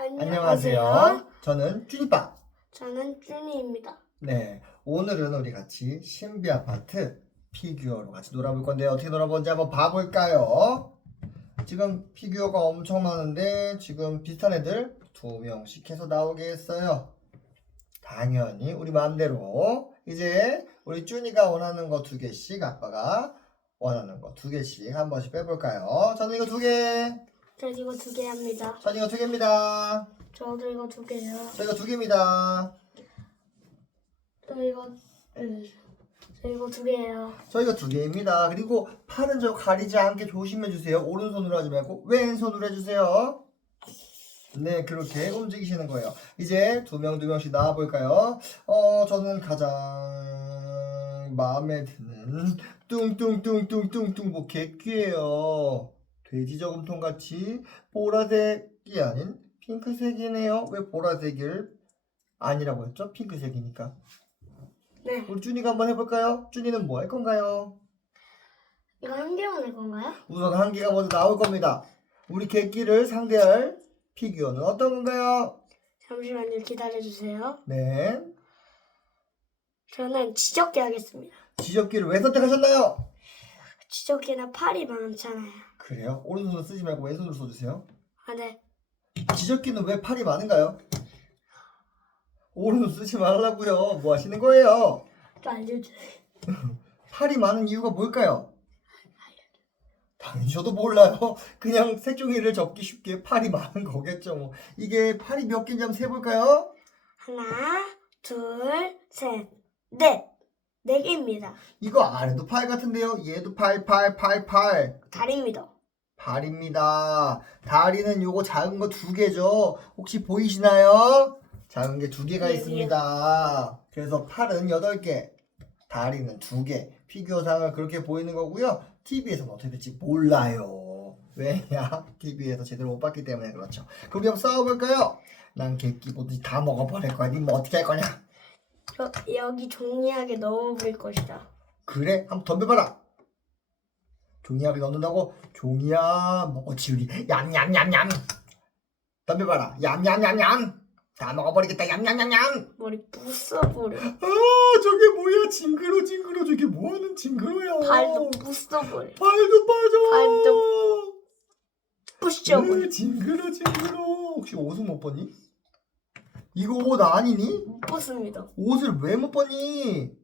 안녕하세요. 저는 쭈니빠. 저는 쭈니입니다. 네, 오늘은 우리 같이 신비 아파트 피규어로 같이 놀아볼 건데 어떻게 놀아보는지 한번 봐볼까요? 지금 피규어가 엄청 많은데 지금 비슷한 애들 두 명씩 해서 나오게 했어요. 당연히 우리 마음대로 이제 우리 쭈니가 원하는 거 두 개씩 아빠가 원하는 거 두 개씩 한 번씩 빼볼까요? 저는 이거 두 개, 저 이거 두 개 합니다. 이거 두 개입니다. 저도 이거 두 개요. 저 이거 두 개입니다. 저 이거 음, 저 이거 두 개예요. 저희가 두 개입니다. 그리고 팔은 저 가리지 않게 조심해 주세요. 오른손으로 하지 말고 왼손으로 해주세요. 네, 그렇게 움직이시는 거예요. 이제 두 명 두 명씩 나와 볼까요? 어, 저는 가장 마음에 드는 뚱뚱뚱뚱뚱뚱 뭐 개귀예요. 돼지 저금통 같이 보라색이 아닌 핑크색이네요. 왜 보라색을 아니라고 했죠? 핑크색이니까. 네. 우리 준이가 한번 해볼까요? 준이는 뭐 할 건가요? 이거 한 개만 할 건가요? 우선 한 개가 먼저 나올 겁니다. 우리 개끼를 상대할 피규어는 어떤 건가요? 잠시만요. 기다려 주세요. 네. 저는 지적개 하겠습니다. 지적기를 왜 선택하셨나요? 지적개는 팔이 많잖아요. 그래요? 오른손으로 쓰지 말고 왼손으로 써주세요. 아 네. 지적기는 왜 팔이 많은가요? 오른손 쓰지 말라고요. 뭐 하시는 거예요? 또 알려주세요. 팔이 많은 이유가 뭘까요? 당연히 저도 몰라요. 그냥 색종이를 접기 쉽게 팔이 많은 거겠죠. 뭐. 이게 팔이 몇 개인지 한번 세볼까요? 하나, 둘, 셋, 넷. 네 개입니다. 이거 아래도 팔 같은데요. 얘도 팔, 팔, 팔, 팔. 다리입니다. 팔입니다. 다리는 요거 작은 거 두 개죠. 혹시 보이시나요? 작은 게 두 개가 네, 있습니다. 그래서 팔은 여덟 개, 다리는 두 개. 피규어상을 그렇게 보이는 거고요. TV에서는 어떻게 될지 몰라요. 왜냐? TV에서 제대로 못 봤기 때문에 그렇죠. 그럼 한번 싸워볼까요? 난 개끼 보듯이 다 먹어버릴 거야. 니뭐 어떻게 할 거냐? 저 여기 종이하게 넣어볼 것이다. 그래? 한번 덤벼봐라. 종이약을 넣는다고? 종이야 먹어치 우리 얌얌얌얌 덤벼봐라 얌얌얌얌 다 먹어버리겠다 얌얌얌얌 머리 부숴버려. 아 저게 뭐야 징그러 징그러 저게 뭐하는 징그러야 발도 부숴버려. 발도 빠져 발도 부셔버려. 으, 징그러 징그러 혹시 옷은 못 벗니? 이거 옷 아니니? 못 벗습니다. 옷을 왜 못 벗니?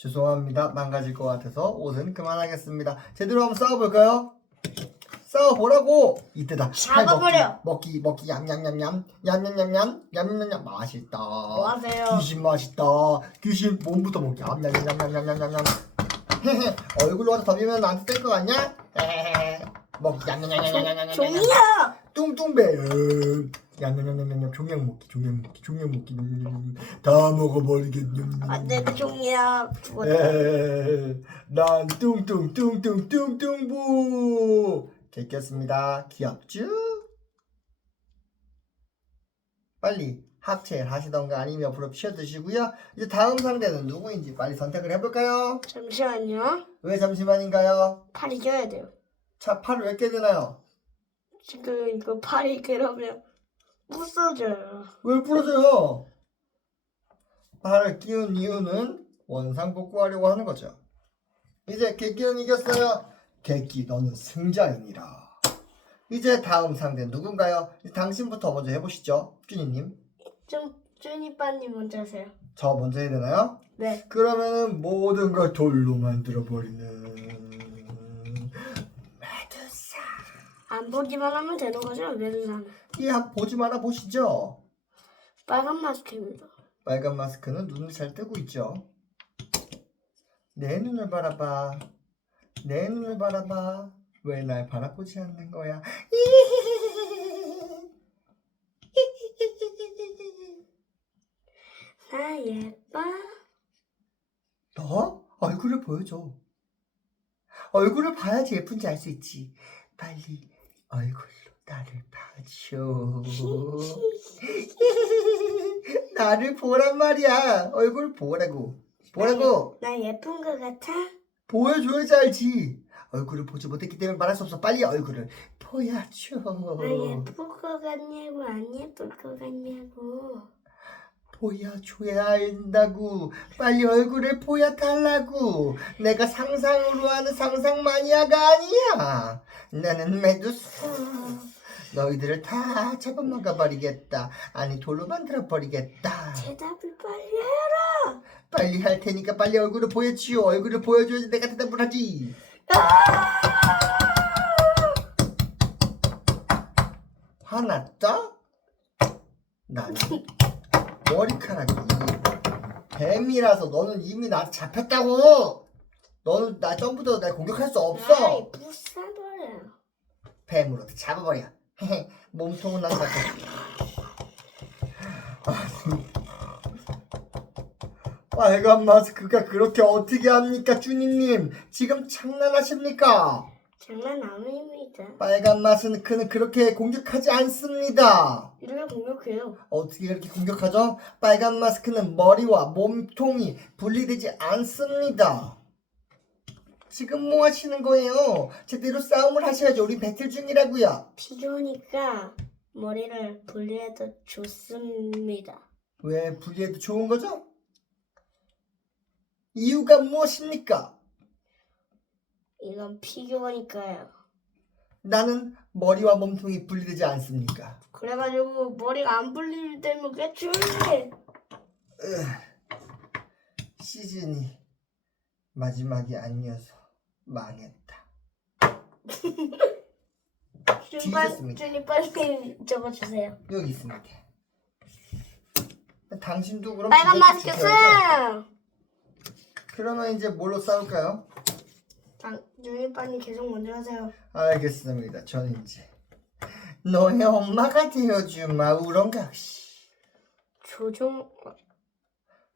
죄송합니다. 망가질 것 같아서 옷은 그만하겠습니다. 제대로 한번 싸워볼까요? 싸워보라고! 이때다. 잡아버려. 먹기, 먹기, 얌얌얌얌. 얌얌얌얌. 얌얌얌얌. 맛있다. 뭐하세요? 귀신 맛있다. 귀신 몸부터 먹기. 얌얌얌얌얌얌얌. 헤헤. 얼굴로 와서 덤비면 나한테 뗄거 같냐? 헤헤헤. 먹기, 얌얌얌얌얌얌. 종이야! 뚱뚱배 냠냠냠냠냠 종양 먹기 종양 먹기 종양 먹기 음, 다 먹어버리겠냐 안돼 그 종이야 죽었다. 난 뚱뚱 뚱뚱 뚱뚱부 개꼈습니다 귀엽죠? 빨리 합체를 하시던가 아니면 옆으로 피어드시고요 이제 다음 상대는 누구인지 빨리 선택을 해볼까요? 잠시만요. 왜 잠시만인가요? 팔이 껴야 돼요. 차 팔을 왜 깨드나요? 지금 이거 팔이 그러면 부서져요. 왜 부러져요? 팔을 끼운 이유는 원상 복구하려고 하는 거죠. 이제 개끼는 이겼어요. 개끼 너는 승자이니라. 이제 다음 상대 누군가요? 당신부터 먼저 해보시죠. 쭈니님. 좀 쭈니빠님 먼저 하세요. 저 먼저 해야 되나요? 네. 그러면은 모든 걸 돌로 만들어버리는 메두사. 안 보기만 하면 되는 거죠? 메두사는. 이 한번 보지 말아 보시죠. 빨간 마스크입니다. 빨간 마스크는 눈을 잘 뜨고 있죠. 내 눈을 바라봐. 내 눈을 바라봐. 왜 날 바라보지 않는 거야? 나 예뻐. 너 얼굴을 보여줘. 얼굴을 봐야지 예쁜지 알 수 있지. 빨리 얼굴로 나를 봐줘. 나를 보란 말이야. 얼굴 보라고. 보라고. 나 예쁜 거 같아? 보여줘야지 알지. 얼굴을 보지 못했기 때문에 말할 수 없어. 빨리 얼굴을 보여줘. 나 예쁜 거것 같냐고 안 예쁠 것 같냐고 보여줘야 한다고. 빨리 얼굴을 보여달라고. 내가 상상으로 하는 상상 마니아가 아니야. 나는 메두사 너희들을 다 잡아먹어 버리겠다. 아니 돌로 만들어 버리겠다. 대답을 빨리 해라. 빨리 할 테니까 빨리 얼굴을 보여주오. 얼굴을 보여줘야지 내가 대답을 하지. 화났다? 나는 머리카락이 뱀이라서 너는 이미 나한테 잡혔다고! 너는 나 전부터 날 공격할 수 없어! 아이 부숴버려 뱀으로 잡아버려. 몸통은 난 잡혀. 빨간 마스크가 그렇게 어떻게 합니까 주니님? 지금 장난하십니까 장난 아닙니다 빨간 마스크는 그렇게 공격하지 않습니다 이렇게 공격해요 어떻게 그렇게 공격하죠? 빨간 마스크는 머리와 몸통이 분리되지 않습니다. 지금 뭐 하시는 거예요? 제대로 싸움을 하셔야죠. 우리 배틀 중이라고요. 피규어니까 머리를 분리해도 좋습니다 왜 분리해도 좋은 거죠? 이유가 무엇입니까? 이건 피규어니까요 나는 머리와 몸통이 분리되지 않습니까? 그래가지고 머리가 안 분리되면 그게 줄게 시즌이 마지막이 아니어서 망했다. 준이 빨리, 뒤졌습니다. 빨리 적어주세요 여기 있습니다. 당신도 그럼 빨간 디저트 마스크. 쓴! 그러면 이제 뭘로 싸울까요? 당- 빨리 계속 먼저 하세요 알겠습니다. 저는 이제 너의 엄마가 되어주마 우렁각시. 조종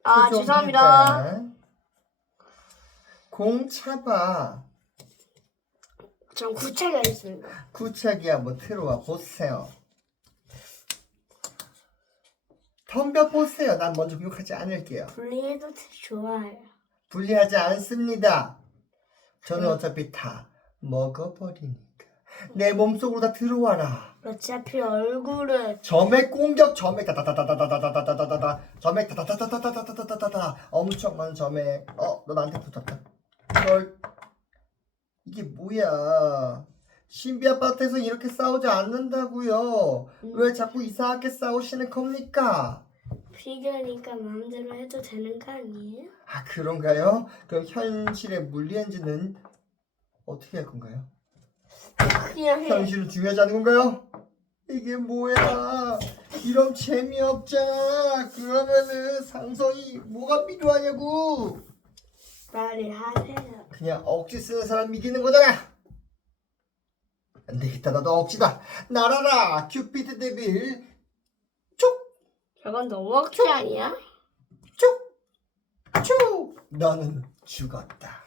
아 죄송합니다 조종할까? 공 차봐. 전 구체가 있습니다 구차기야 뭐 들어와 보세요. 덤벼 보세요. 난 먼저 공격하지 않을게요. 분리해도 좋아요 분리하지 않습니다. 저는 음. 어차피 다 먹어버리니까. 내 몸속으로 다 들어와라. 어차피 얼굴을 점액 공격 점액 다다다다다다다다다다다 점액 다다다다다다다다다다 엄청 많은 점액 어너 나한테 붙었다 널 이게 뭐야 신비 아파트에서 이렇게 싸우지 않는다고요 왜 자꾸 이상하게 싸우시는 겁니까 피규어니까 마음대로 해도 되는 거 아니에요? 아 그런가요 그럼 현실의 물리 엔진은 어떻게 할 건가요 그냥 해 현실은 중요하지 않은 건가요? 이게 뭐야? 이런 재미없잖아. 그러면은 상성이 뭐가 필요하냐고. 빨리 하세요 그냥 억지 쓰는 사람 이기는 거잖아. 안 되겠다. 나도 억지다. 날아라. 큐피드 데빌. 촉! 저건 너무 억지 아니야? 촉! 촉! 너는 죽었다.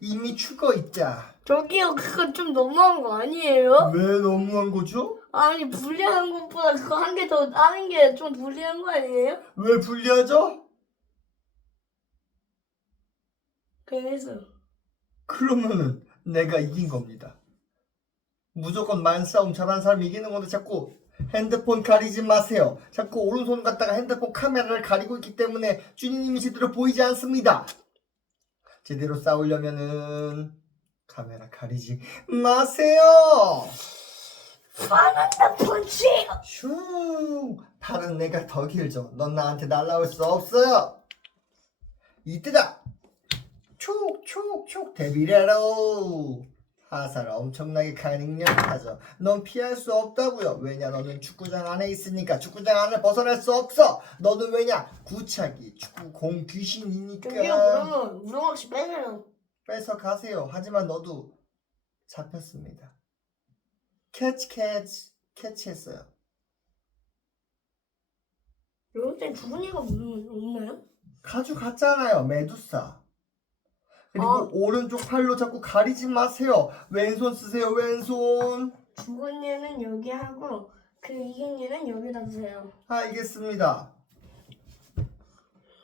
이미 죽어 있다. 저기요 그건 좀 너무한 거 아니에요? 왜 너무한 거죠? 아니 불리한 것보다 그거 한 개 더 하는 게 좀 불리한 거 아니에요? 왜 불리하죠? 그래서 그러면은 내가 이긴 겁니다. 무조건 만싸움 잘하는 사람이 이기는 건데 자꾸 핸드폰 가리지 마세요. 자꾸 오른손 갖다가 핸드폰 카메라를 가리고 있기 때문에 주니님이 제대로 보이지 않습니다. 제대로 싸우려면은 카메라 가리지 마세요. 화난다 펀치! 슝 팔은 내가 더 길죠. 넌 나한테 날라올 수 없어요. 이때다. 촉촉촉 데뷔레로 화살 엄청나게 강력하죠. 넌 피할 수 없다고요. 왜냐 너는 축구장 안에 있으니까 축구장 안을 벗어날 수 없어. 너는 왜냐 구차기 축구 공 귀신이니까 그러면 우렁학씨 빼세요 뺏어 가세요. 하지만 너도 잡혔습니다. 캐치 캐치 캐치했어요. 이럴 땐 죽은 뭐- 없나요? 가져갔잖아요 메두사 그리고 아. 오른쪽 팔로 자꾸 가리지 마세요 왼손 쓰세요 왼손 죽은 얘는 여기 하고 그 이긴 얘는 여기다 두세요 알겠습니다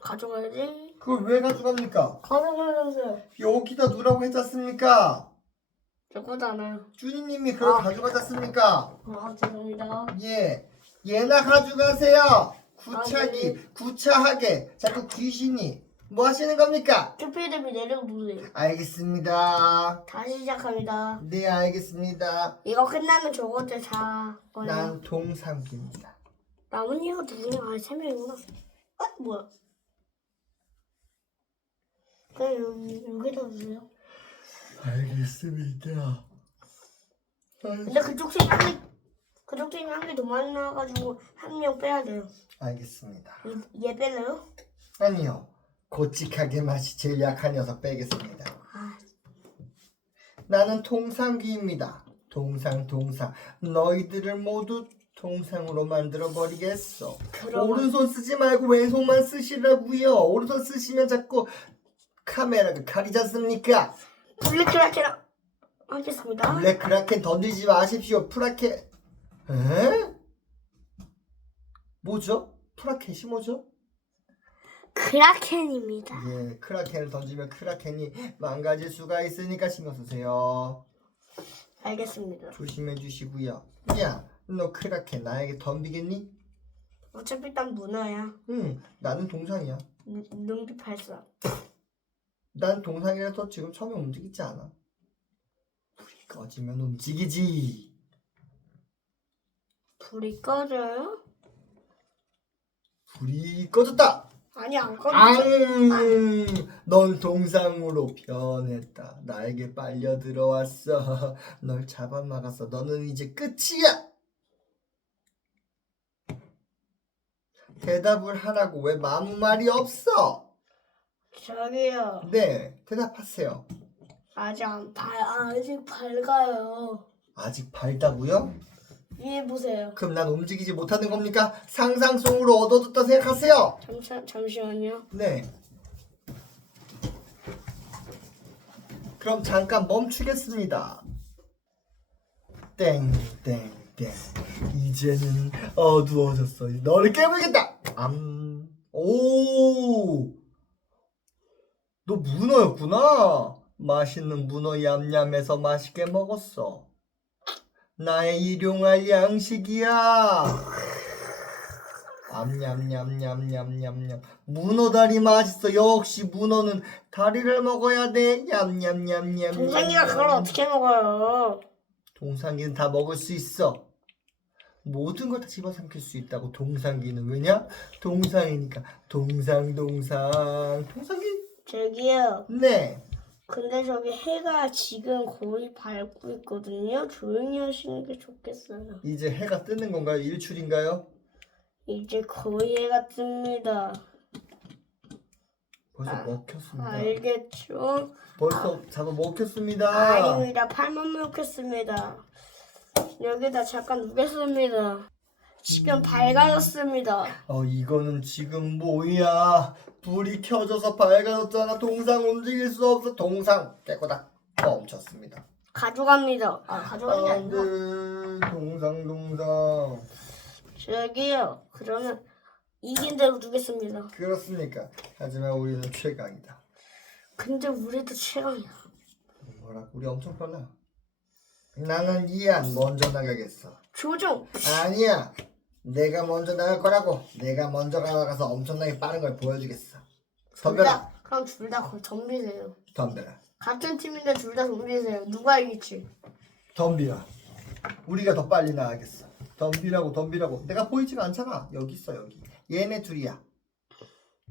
가져가야지 그걸 왜 가져갑니까 가져가면서요 여기다 두라고 했지 않습니까 저 거잖아요. 주니님이 그걸 아. 가져가셨습니까? 아 죄송합니다. 예. 얘나 가져가세요. 구차기, 아, 네. 구차하게. 자꾸 귀신이. 뭐 하시는 겁니까? 투표 대비 내려가 보세요. 알겠습니다. 다시 시작합니다. 네, 알겠습니다. 이거 끝나면 저것들 다 거예요. 난 동상기입니다. 남은 이가 누구냐? 아, 세 명이구나. 아, 뭐야? 그냥 여기, 여기다 두세요. 알겠습니다. 근데 그쪽 팀이 한 개, 그쪽 팀이 한 개 더 많이 나와가지고 한 명 빼야 돼요. 알겠습니다. 얘, 얘 뺄래요? 아니요. 고칙하게 맛이 제일 약한 녀석 빼겠습니다. 아, 나는 동상귀입니다. 동상 동상 너희들을 모두 동상으로 만들어 버리겠어. 그럼 오른손 쓰지 말고 왼손만 쓰시라고요. 오른손 쓰시면 자꾸 카메라가 가리지 않습니까? 블랙크라케라 하겠습니다. 블랙 크라켄 던지지 마십시오. 프라켓. 에? 뭐죠? 프라켓이 뭐죠? 크라켄입니다. 예, 크라켄을 던지면 크라켄이 망가질 수가 있으니까 신경 쓰세요. 알겠습니다. 조심해 주시고요. 야, 너 크라켄 나에게 덤비겠니? 어차피 난 문어야. 응, 나는 동상이야. 눈- 눈빛 발사. 난 동상이라서 지금 처음에 움직이지 않아. 불이 꺼지면 움직이지. 불이 꺼져요? 불이 꺼졌다. 아니 안 꺼져. 앙! 넌 동상으로 변했다. 나에게 빨려 들어왔어. 널 잡아막았어. 너는 이제 끝이야. 대답을 하라고 왜 아무 말이 없어? 저기요. 네, 대답하세요. 아직 안 발, 아직 밝아요. 아직 밝다고요? 위에 보세요. 그럼 난 움직이지 못하는 겁니까? 상상 속으로 얻어뒀다 생각하세요. 잠시 잠시만요. 네. 그럼 잠깐 멈추겠습니다. 땡, 땡, 땡. 이제는 어두워졌어. 너를 깨물겠다. 암. 오. 너 문어였구나. 맛있는 문어 얌얌해서 맛있게 먹었어. 나의 일용할 양식이야. 암냠냠냠냠냠냠. 문어 다리 맛있어. 역시 문어는 다리를 먹어야 돼. 냠냠냠냠 동생이가 그걸 어떻게 먹어요? 동상기는 다 먹을 수 있어. 모든 걸 다 집어삼킬 수 있다고 동상기는. 왜냐? 동상이니까. 동상 동상. 동상기. 저기요. 네 근데 저기 해가 지금 거의 밝고 있거든요. 조용히 하시는 게 좋겠어요. 이제 해가 뜨는 건가요 일출인가요 이제 거의 해가 뜹니다. 벌써 아, 먹혔습니다 알겠죠? 벌써 잡아 먹혔습니다 아닙니다. 팔만 먹겠습니다. 여기다 잠깐 누겠습니다. 지금 밝아졌습니다. 어 이거는 지금 뭐야 불이 켜져서 밝아졌잖아 동상 움직일 수 없어. 동상. 깨꼬닥 멈췄습니다. 가져갑니다. 아, 가져가는 게 안돼 아니라. 동상 동상. 저기요. 그러면 이긴 대로 두겠습니다. 그렇습니까? 하지만 우리는 최강이다. 근데 우리도 최강이야. 뭐라 우리 엄청 빨라. 나는 이안 먼저 나가겠어. 조종. 아니야. 내가 먼저 나갈 거라고. 내가 먼저 나가서 엄청나게 빠른 걸 보여주겠어 둘 덤벼라 다, 그럼 둘다 덤비세요. 덤벼라 같은 팀인데 둘다 덤비세요. 누가 이길지. 덤비라. 우리가 더 빨리 나가겠어. 덤비라고 덤비라고. 내가 보이지가 않잖아. 여기 있어 여기. 얘네 둘이야.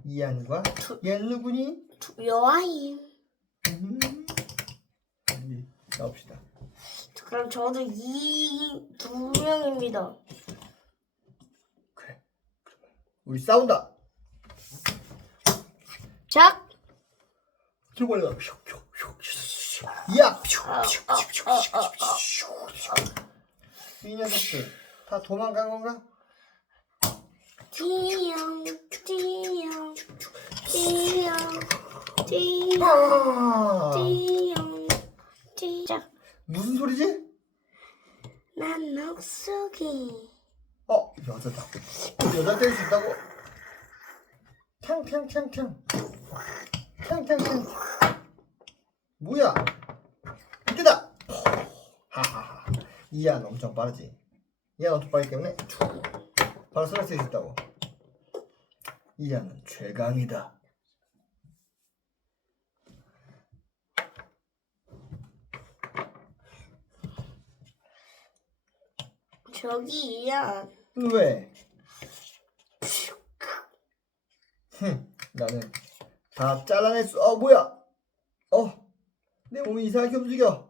이안과 얘 누구니? 두- 여아임. 음. 여기 나옵시다. 그럼 저도 이 두 명입니다. 그래. 우리 싸운다. 자, 저번에 야. 이 녀석들 다 도망간 건가? 띠용, 띠용, 띠용, 띠용, 아! 띠용, 띠용. 자, 무슨 소리지? 난 녹수기. 어 여자다. 여자 뗄수 있다고? 탕탕탕탕. 탕탕탕. 뭐야? 이때다. 하하하. 이안 엄청 빠르지. 이안 엄청 빠르기 때문에 바로 쓰러질 수 있다고. 이안은 최강이다. 저기 이야. 왜? 흠, 나는 다 잘라낼 수. 어 뭐야? 어, 내 몸이 이상하게 움직여.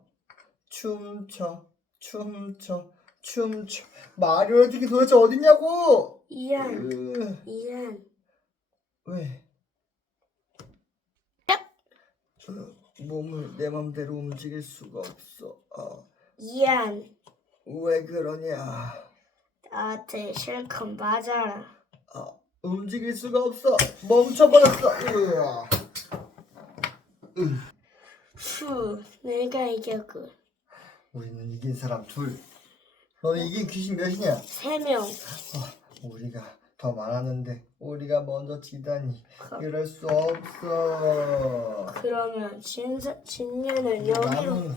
춤춰, 춤춰, 춤춰. 마리오네트기 도대체 어딨냐고? 이야. 으, 이야. 왜? 저 몸을 내 맘대로 움직일 수가 없어. 어, 이야. 왜 그러냐? 나한테 실컷 맞아라. 아, 움직일 수가 없어. 멈춰버렸어. 으아. 후, 내가 이겼군. 우리는 이긴 사람 둘. 너는 이긴 귀신 몇이냐? 세 명. 우리가 더 많았는데 우리가 먼저 지다니 이럴 수 없어. 그러면 진, 진면은 여기로. 남은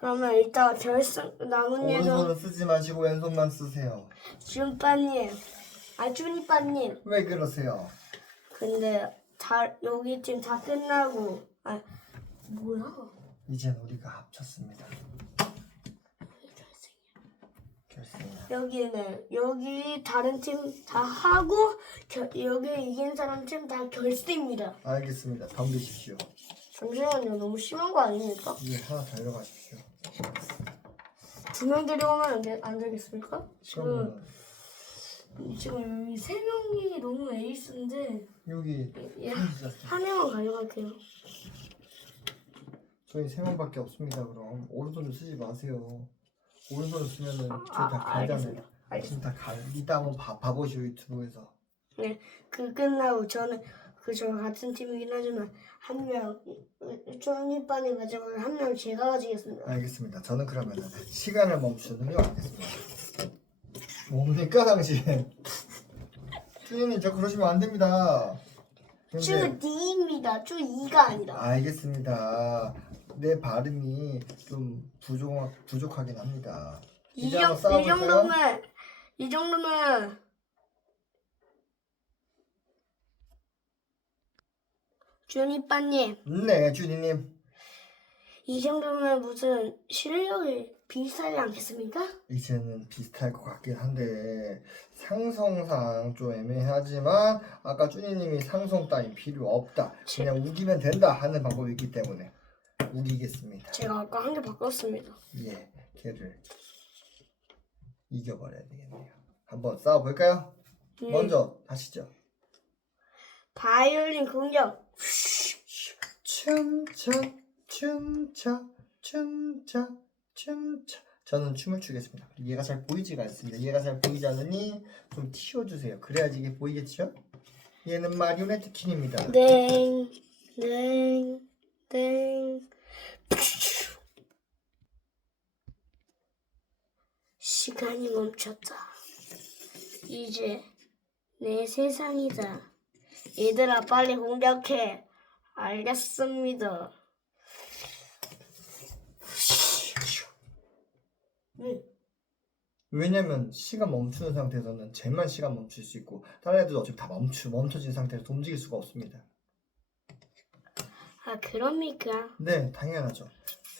그러면 이따 결승 남은 예도 오른손은 쓰지 마시고 왼손만 쓰세요. 준빠님. 아, 준이빠님. 왜 그러세요? 근데 다 여기 팀다 끝나고 아 뭐야? 이젠 우리가 합쳤습니다. 결승이야. 여기는 여기 다른 팀 다 하고 겨, 여기 이긴 사람 팀 다 결승입니다. 알겠습니다. 덤비십시오. 잠시만요, 너무 심한 거 아닙니까? 이에 하나 달려가십시오. 두 명 데려오면 안, 되, 안 되겠습니까? 지금 그러면 지금 세 명이 너무 에이스인데 여기 예, 한 명만 가져갈게요. 저희 세 명밖에 없습니다. 그럼 오른손을 쓰지 마세요. 오른손을 쓰면은 아, 저희 다 아, 갈잖아요. 알겠습니다. 지금 다 갈. 이따 한번 봐, 봐보시오 유튜브에서. 네, 그 끝나고 저는 그저 같은 팀이긴 하지만 한명 쪼니빠님 가져가고 한 명 제가 가지겠습니다. 알겠습니다. 저는 그러면은 시간을 멈추는 요 하겠습니다. 뭡니까 당신? 주인님 저 그러시면 안 됩니다. 근데 주 D입니다. 주 E가 아니라. 알겠습니다. 내 발음이 좀 부족 부족하긴 합니다. 이, 이제 정, 한번 이 싸워볼까요? 정도면 이 정도면 준이빠님 네, 주인님. 이 정도면 무슨 실력이 비슷하지 않겠습니까? 이제는 비슷할 것 같긴 한데 상성상 좀 애매하지만 아까 쭈니님이 상성 따위 필요 없다 그냥 우기면 된다 하는 방법이 있기 때문에 우기겠습니다 제가 아까 한 개 바꿨습니다. 예 걔를 이겨버려야 되겠네요 한번 싸워볼까요? 네. 먼저 하시죠 바이올린 공격. 춤춰 춤춰 춤춰 춤춰 저는 춤을 추겠습니다 얘가 잘 보이지가 않습니다 얘가 잘 보이지 않으니 좀 튀어주세요 그래야지 이게 보이겠죠? 얘는 마리오네트 킹입니다 땡, 땡, 땡. 시간이 멈췄다. 이제 내 세상이다. 얘들아 빨리 공격해. 알겠습니다. 응. 왜냐면 시간 멈추는 상태에서는 쟤만 시간 멈출 수 있고 다른 애들도 어차피 다 멈추, 멈춰진 상태에서 움직일 수가 없습니다 아 그럽니까? 네 당연하죠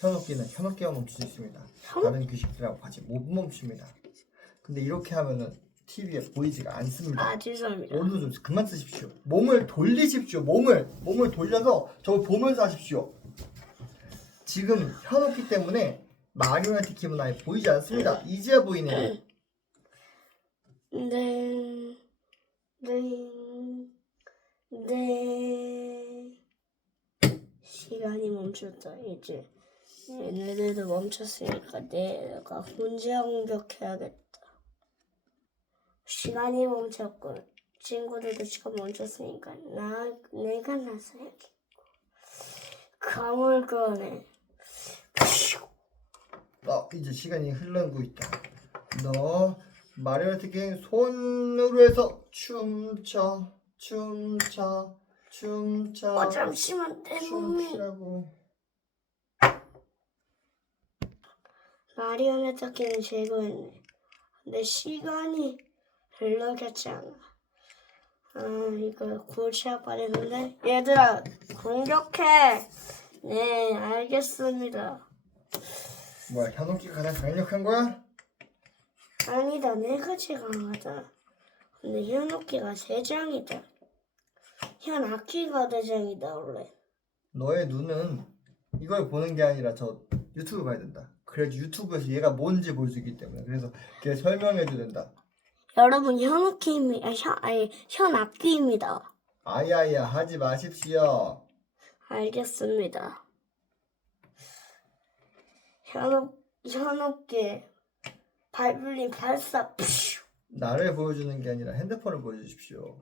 현혹기는 현혹기가 멈출 수 있습니다 현- 다른 귀식들하고 같이 못 멈춥니다 근데 이렇게 하면은 TV에 보이지가 않습니다 아 죄송합니다. 오늘도 좀 그만 쓰십시오. 몸을 돌리십시오. 몸을 몸을 돌려서 저걸 보면서 하십시오. 지금 켜놓기 때문에 마리오네트 기분 아예 보이지 않습니다. 이제야 보이네요. 네, 네, 네. 시간이 멈췄다. 이제 얘네들도 멈췄으니까 내가 혼자 공격해야겠다. 시간이 멈췄고 친구들도 시간 멈췄으니까 나 내가 나서야겠고. 감을 꺼내. 어, 이제 시간이 흘러가고 있다. 너 마리오네트 게임 손으로 해서 춤춰 춤춰 춤춰 어, 잠시만 내 몸이 마리오네트 게임 제거했네. 근데 시간이 흘러갔지 않아 아 이거 골치아 빠르는데 얘들아 공격해. 네 알겠습니다. 뭐야 현욱이가 가장 강력한 거야? 아니다 내가 제일 강하다 근데 현욱이가 대장이다. 현 아키가 대장이다 네 원래. 너의 눈은 이걸 보는 게 아니라 저 유튜브 봐야 된다. 그래야지 유튜브에서 얘가 뭔지 볼 수 있기 때문에. 그래서 걔 설명해 줘야 된다. 여러분 현욱이입니다 아, 아니 현 아키입니다. 아야야 하지 마십시오. 알겠습니다. 현혹 현혹게 발불림 발사 나를 보여주는 게 아니라 핸드폰을 보여주십시오.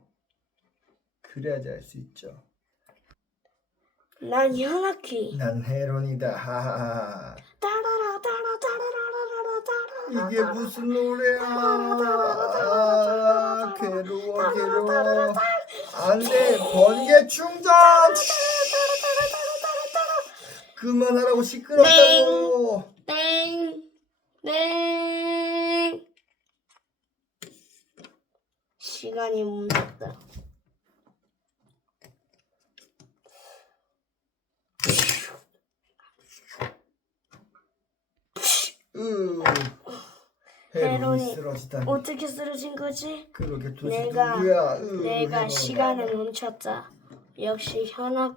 그래야지 알 수 있죠. 난 현악기. 난 헤론이다. 하하하. 따라라 따라 따라라. 이게 무슨 노래야? 아, 괴로워 괴로워. 안돼 번개 충전. 그만하라고 시끄럽다고. 땡. 땡. 시간이 멈췄다. 헤론이 음. 쓰러지다니. 어떻게 쓰러진 거지? 그러게 내가 누구야? 음, 내가 시간을 멈췄다. 역시 현악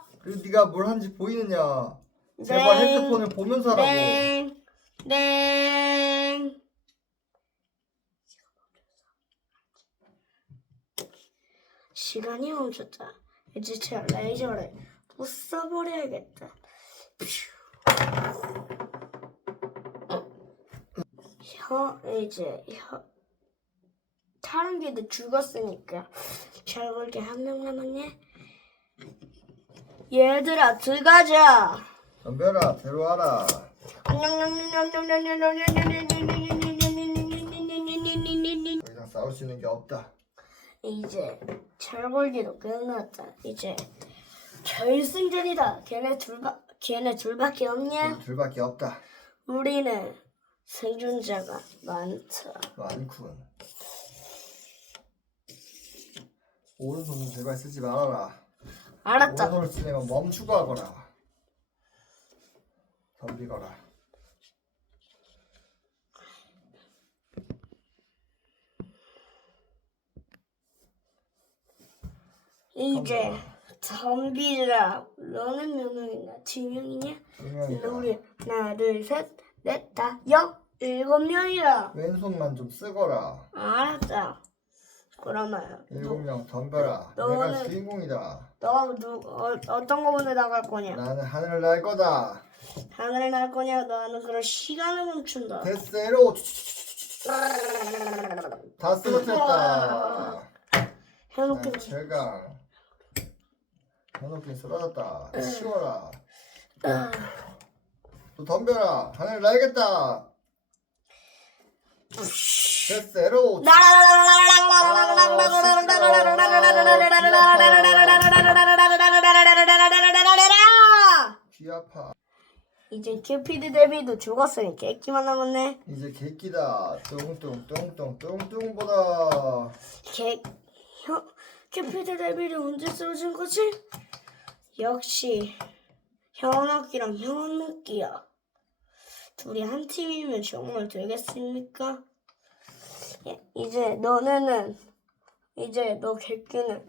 그리고 네가 뭘 하는지 보이느냐? 제발 네. 핸드폰을 보면서 하라고. 땡. 네. 땡. 네. 시간이 멈췄다. 이제 제 레이저를 못 써버려야겠다. 혀 이제 혀 다른 게도 죽었으니까 잘 볼게 한 명만 남았네. 얘들아 들어가자. 덤벼라 데려와라 더 이상 싸울 수 있는 게 없다 이제 철골기도 끝났다. 이제 결승전이다. 걔네 둘바 걔네 둘밖에 없냐? 둘밖에 없다 우리는 생존자가 많다. 많군 오른손은 제발 쓰지 말아라 알았다. 오른손을 쓰려면 멈추고 하거라 덤비거라 이제 덤비라. 너는 몇 명이냐? 두 명이냐? 분명이다 우리 하나 둘셋넷 다섯 일곱 명이다. 왼손만 좀 쓰거라 알았다. 그러면 일곱 명 덤벼라. 내가 너는- 주인공이다. 너가 누 어, 어떤 거 보내 나갈 거냐? 나는 하늘을 날 거다. 하늘을 날 거냐? 너는 그런 시간을 멈춘다. 데스에로 다 쓰러뜨렸다. 해놓긴 제가 현옥이 쓰러졌다. 치워라. 또 덤벼라. 하늘 날겠다 데스에로 귀 아파 이제 큐피드 데뷔도 죽었으니 깨끼만 남았네. 이제 개끼다 뚱뚱 뚱뚱 뚱뚱보다 개 혀, 큐피드 데뷔를 언제 쓰러진 거지? 역시 현악기랑 현욱기야. 둘이 한 팀이면 정말 되겠습니까? 이제 너네는 이제 너 객기는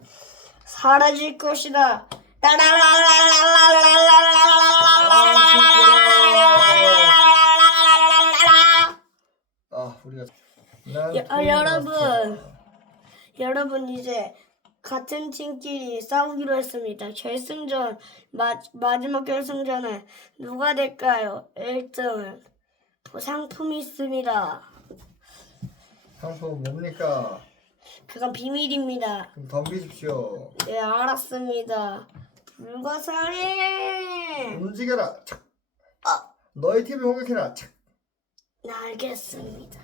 사라질 것이다. 아, 우리가 여, 여러분, 여러분 이제 같은 팀끼리 싸우기로 했습니다. 결승전 마, 마지막 결승전은 누가 될까요? 1등은 보상품이 있습니다. 상품 뭡니까? 그건 비밀입니다. 그럼 덤비십시오. 네, 알았습니다. 불가사리! 움직여라. 착. 아, 너희 팀을 공격해라. 착. 네, 알겠습니다.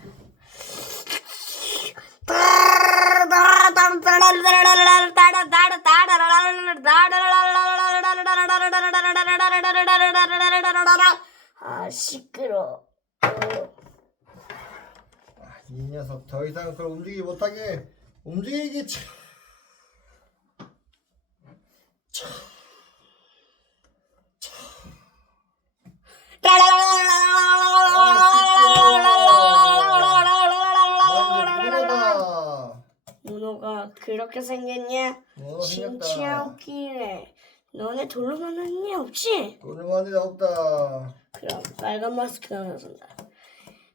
아, 시끄러. 워 이 녀석 더 이상 그걸 움직이지 못하게 움직이기 참. 참. 문어가 그렇게 생겼냐? 어, 생겼다. 진짜 웃기네. 너네 돌로 만났냐 없지? 돌로 만났다 없다. 그럼 빨간 마스크 하나 준다.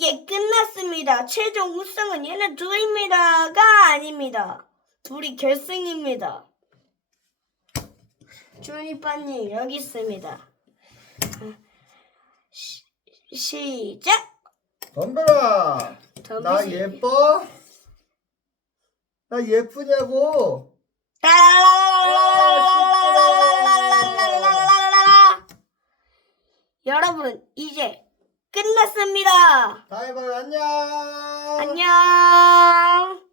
이게 끝났습니다. 최종 우승은 얘네 둘입니다가 아닙니다. 둘이 결승입니다. 주니빠님 여기 있습니다. 시, 시작. 덤벼라. 나 덤비시- 예뻐? 나 예쁘냐고? 라라라라라라라라라라라라라 여러분 이제 끝났습니다. 다음에 안녕. 안녕.